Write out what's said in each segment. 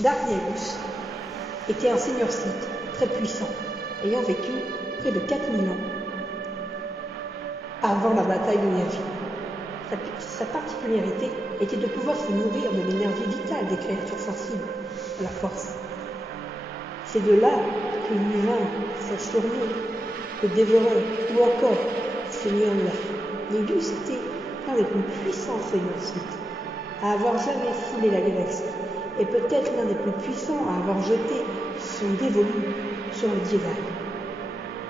Darius était un seigneur scythe très puissant, ayant vécu près de 4000 ans avant la bataille de Yavin. Sa particularité était de pouvoir se nourrir de l'énergie vitale des créatures sensibles à la force. C'est de là que lui vint son surnom, le Dévoreur, ou encore Seigneur de la Faim. Nilus était l'un des plus puissants seigneurs scythes à avoir jamais foulé la galaxie, et peut-être l'un des plus puissants à avoir jeté son dévolu sur le Jedi.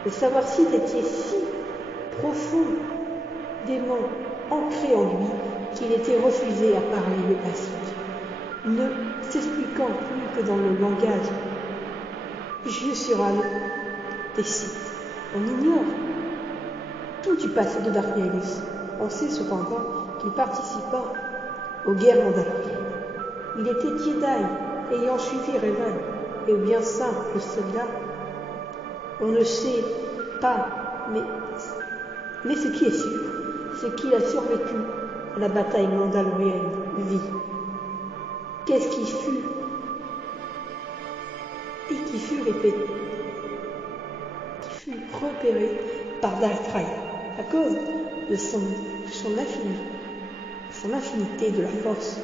Le savoir scythe était si profondément ancré en lui qu'il était refusé à parler le classique, ne s'expliquant plus que dans le langage jussural des Sith. On ignore tout du passé de Darius. On sait cependant qu'il participa aux guerres mandaloriennes. Il était Jedi ayant suivi Revan, et bien simple cela, on ne sait pas, mais ce qui est sûr, c'est qu'il a survécu à la bataille mandalorienne vie. Qu'est-ce qui fut repéré par Darth Vader à cause de son affinité de la force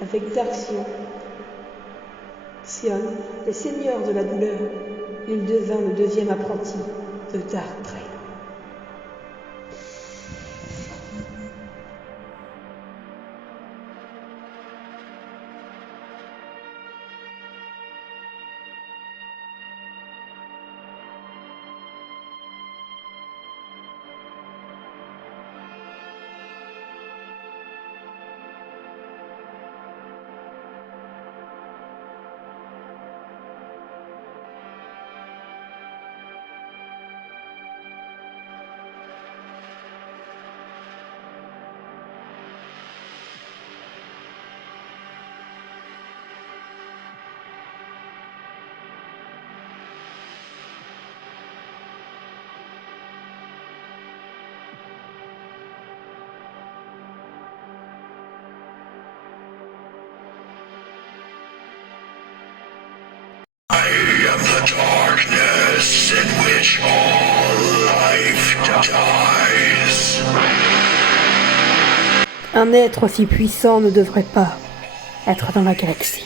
avec Dark Sion, le seigneur de la douleur. Il devint le deuxième apprenti de Darth Vader. The darkness in which all life dies. Un être aussi puissant ne devrait pas être dans la galaxie.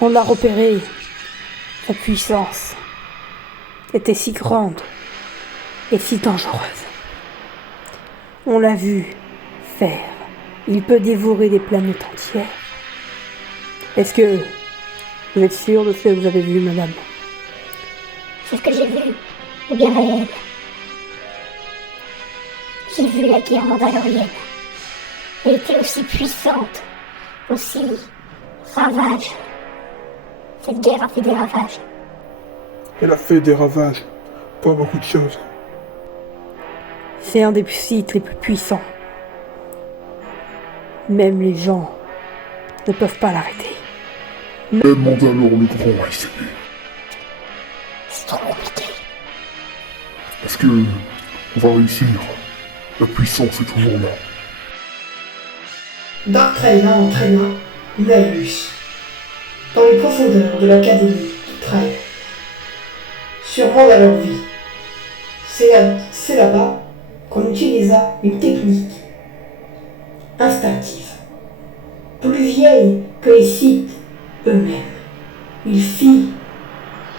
On l'a repéré. Sa puissance était si grande et si dangereuse. On l'a vu faire. Il peut dévorer des planètes entières. Est-ce que vous êtes sûr de ce que vous avez vu, madame? C'est ce que j'ai vu, est bien réel. J'ai vu la guerre mandalorienne. Elle était aussi puissante, aussi ravage. Cette guerre a fait des ravages. Elle a fait des ravages, pas beaucoup de choses. C'est un des sites les plus puissants. Même les gens ne peuvent pas l'arrêter. Même Mandalore le Grand a essayé. C'est trop compliqué. Est-ce que on va réussir? La puissance est toujours là. Darth Vader entraîna Nihilus dans les profondeurs de l'académie de Trail. Sûrement dans leur vie. C'est là-bas qu'on utilisa une technique instinctive, plus vieille que les Sith eux-mêmes. Il fit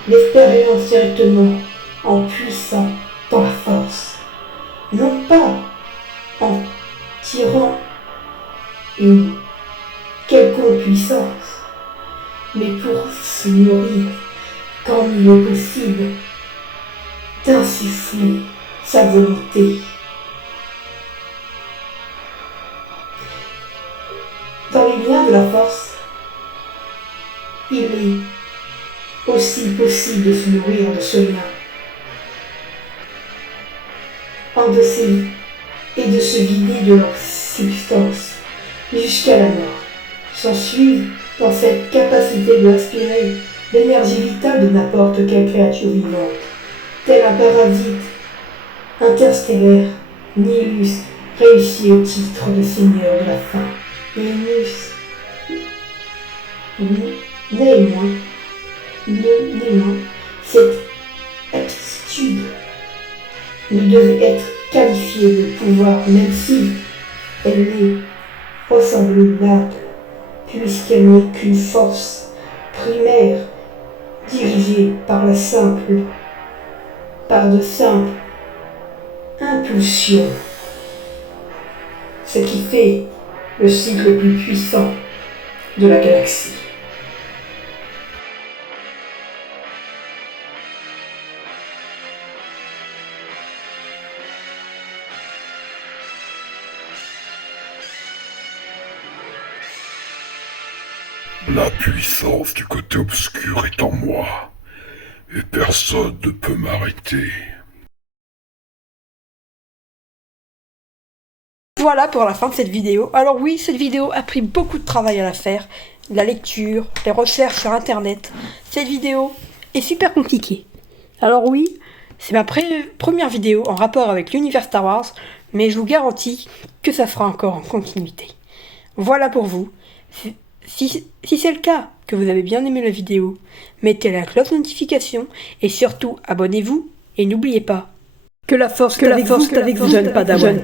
l'expérience directement en puissant dans la force, non pas en tirant une quelconque puissance, mais pour se nourrir quand il est possible d'insuffler sa volonté. Dans les liens de la force, il est aussi possible de se nourrir de ce lien, en de ces et de se vider de leur substance jusqu'à la mort. S'ensuit dans cette capacité d'inspirer l'énergie vitale de n'importe quelle créature vivante, tel un parasite interstellaire. Nihilus réussit au titre de Seigneur de la Faim. Néanmoins, cette aptitude ne devait être qualifiée de pouvoir, même si elle est vraisemblable, puisqu'elle n'est qu'une force primaire dirigée par de simples impulsions, ce qui fait le cycle le plus puissant de la galaxie. La puissance du côté obscur est en moi, et personne ne peut m'arrêter. Voilà pour la fin de cette vidéo. Alors oui, cette vidéo a pris beaucoup de travail à la faire. La lecture, les recherches sur internet. Cette vidéo est super compliquée. Alors oui, c'est ma première vidéo en rapport avec l'univers Star Wars, mais je vous garantis que ça sera encore en continuité. Voilà pour vous. Si c'est le cas, que vous avez bien aimé la vidéo, mettez la cloche de notification et surtout abonnez-vous et n'oubliez pas que la force est avec vous, jeune Padawan.